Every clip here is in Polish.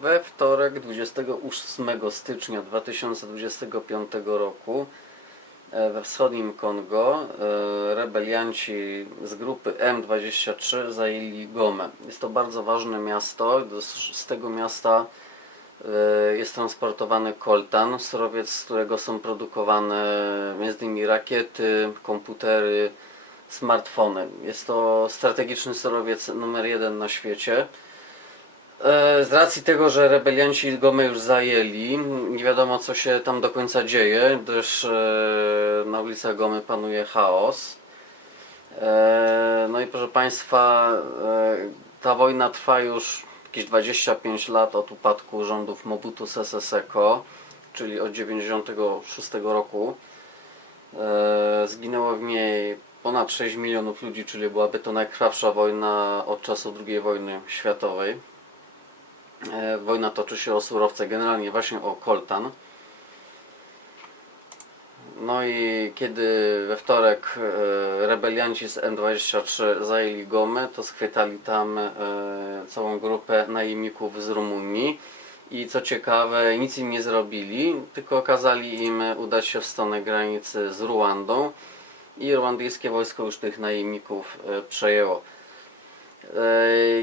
We wtorek 28 stycznia 2025 roku e, we wschodnim Kongo e, rebelianci z grupy M23 zajęli Gomę. Jest to bardzo ważne miasto. Z tego miasta e, jest transportowany koltan, surowiec, z którego są produkowane m.in. rakiety, komputery, smartfony. Jest to strategiczny surowiec numer jeden na świecie. E, Z racji tego, że rebelianci Gomę już zajęli, nie wiadomo co się tam do końca dzieje, gdyż e, na ulicach Gomy panuje chaos. E, No i proszę Państwa, ta wojna trwa już jakieś 25 lat od upadku rządów Mobutu Sese Seko, czyli od 96 roku. Zginęło w niej ponad 6 milionów ludzi, czyli byłaby to najkrwawsza wojna od czasu II wojny światowej. E, Wojna toczy się o surowce, generalnie właśnie o koltan. No i kiedy we wtorek e, rebelianci z M23 zajęli Gomę, to schwytali tam e, całą grupę najemników z Rumunii. I co ciekawe, nic im nie zrobili, tylko kazali im udać się w stronę granicy z Ruandą i ruandyjskie wojsko już tych najemników przejęło.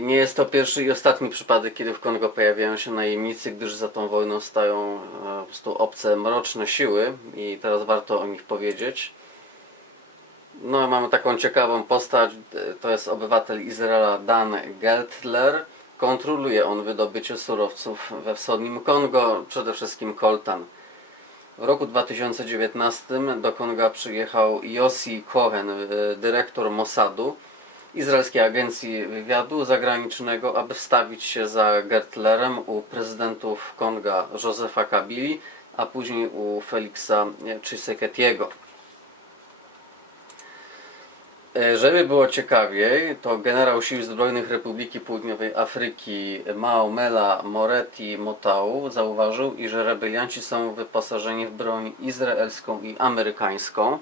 Nie jest to pierwszy i ostatni przypadek, kiedy w Kongo pojawiają się najemnicy, gdyż za tą wojną stają e, po prostu obce, mroczne siły i teraz warto o nich powiedzieć. No, mamy taką ciekawą postać, to jest obywatel Izraela Dan Geltler. Kontroluje on wydobycie surowców we wschodnim Kongo, przede wszystkim koltan. W roku 2019 do Konga przyjechał Yossi Cohen, e, dyrektor Mossadu, izraelskiej agencji wywiadu zagranicznego, aby wstawić się za Gertlerem u prezydentów Konga Józefa Kabili, a później u Feliksa Tshisekediego. E, Żeby było ciekawiej, to generał Sił Zbrojnych Republiki Południowej Afryki Maomela Moretti Motau zauważył, iż rebelianci są wyposażeni w broń izraelską i amerykańską.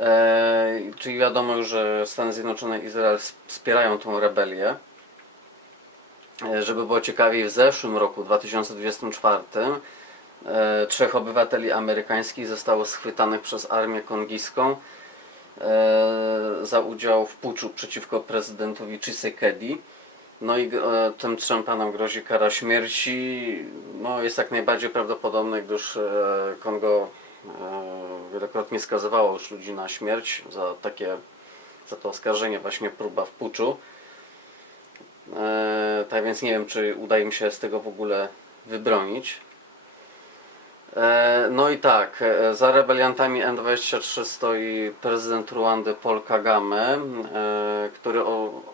E, czyli wiadomo już, że Stany Zjednoczone i Izrael wspierają tą rebelię. E, żeby było ciekawiej, w zeszłym roku, 2024, e, trzech obywateli amerykańskich zostało schwytanych przez armię kongijską za udział w puczu przeciwko prezydentowi Tshisekedi. No i e, tym trzem panom grozi kara śmierci. No, jest jak najbardziej prawdopodobne, gdyż e, Kongo wielokrotnie skazywało już ludzi na śmierć za takie, za to oskarżenie właśnie próba w puczu. E, tak więc nie wiem, czy uda im się z tego w ogóle wybronić. E, No i tak, e, za rebeliantami N23 stoi prezydent Ruandy Paul Kagame, e, który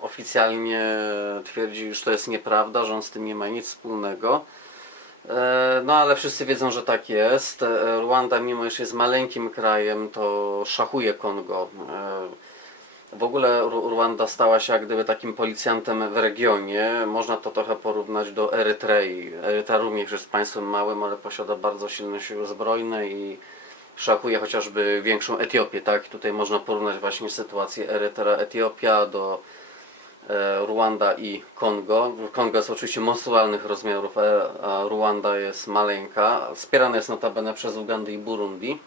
oficjalnie twierdzi, że to jest nieprawda, że on z tym nie ma nic wspólnego. E, No ale wszyscy wiedzą, że tak jest. E, Ruanda, mimo iż jest maleńkim krajem, to szachuje Kongo. E, W ogóle Ruanda stała się jak gdyby takim policjantem w regionie. Można to trochę porównać do Erytrei. Erytrea również jest państwem małym, ale posiada bardzo silne siły zbrojne i szachuje chociażby większą Etiopię. Tak? Tutaj można porównać właśnie sytuację Erytrea-Etiopia do Ruanda i Kongo. Kongo jest oczywiście monstrualnych rozmiarów, e, a Ruanda jest maleńka. Wspierana jest notabene przez Ugandę i Burundi.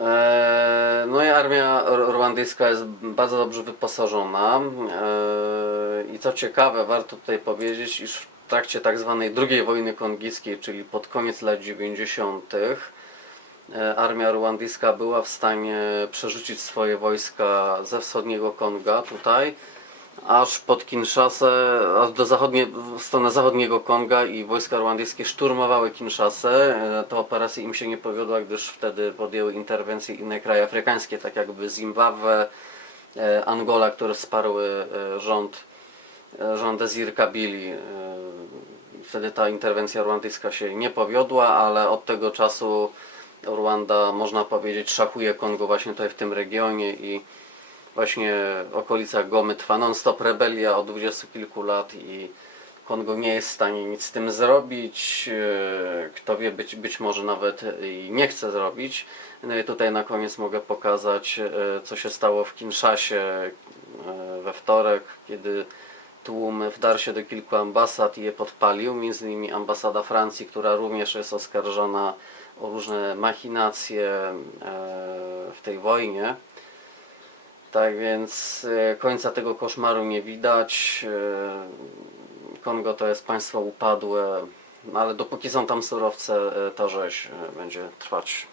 E, No i armia ru- ruandyjska jest bardzo dobrze wyposażona. E, I co ciekawe, warto tutaj powiedzieć, iż w trakcie tak zwanej II wojny kongijskiej, czyli pod koniec lat 90., e, armia ruandyjska była w stanie przerzucić swoje wojska ze wschodniego Konga tutaj, aż pod Kinshasę, aż do zachodnie, w stronę zachodniego Konga i wojska ruandyjskie szturmowały Kinshasę. E, Ta operacja im się nie powiodła, gdyż wtedy podjęły interwencję inne kraje afrykańskie, tak jakby Zimbabwe, e, Angola, które wsparły e, rząd, e, rząd Desir Kabili. E, Wtedy ta interwencja ruandyjska się nie powiodła, ale od tego czasu Ruanda, można powiedzieć, szachuje Kongo właśnie tutaj w tym regionie i właśnie w okolicach Gomy trwa non-stop rebelia od dwudziestu kilku lat i Kongo nie jest w stanie nic z tym zrobić. E, Kto wie, być, być może nawet i nie chce zrobić. No i tutaj na koniec mogę pokazać, e, co się stało w Kinszasie e, we wtorek, kiedy tłum wdarł się do kilku ambasad i je podpalił, między innymi ambasada Francji, która również jest oskarżona o różne machinacje e, w tej wojnie. Tak więc e, końca tego koszmaru nie widać. E, Kongo to jest państwo upadłe, no ale dopóki są tam surowce, ta rzeź będzie trwać.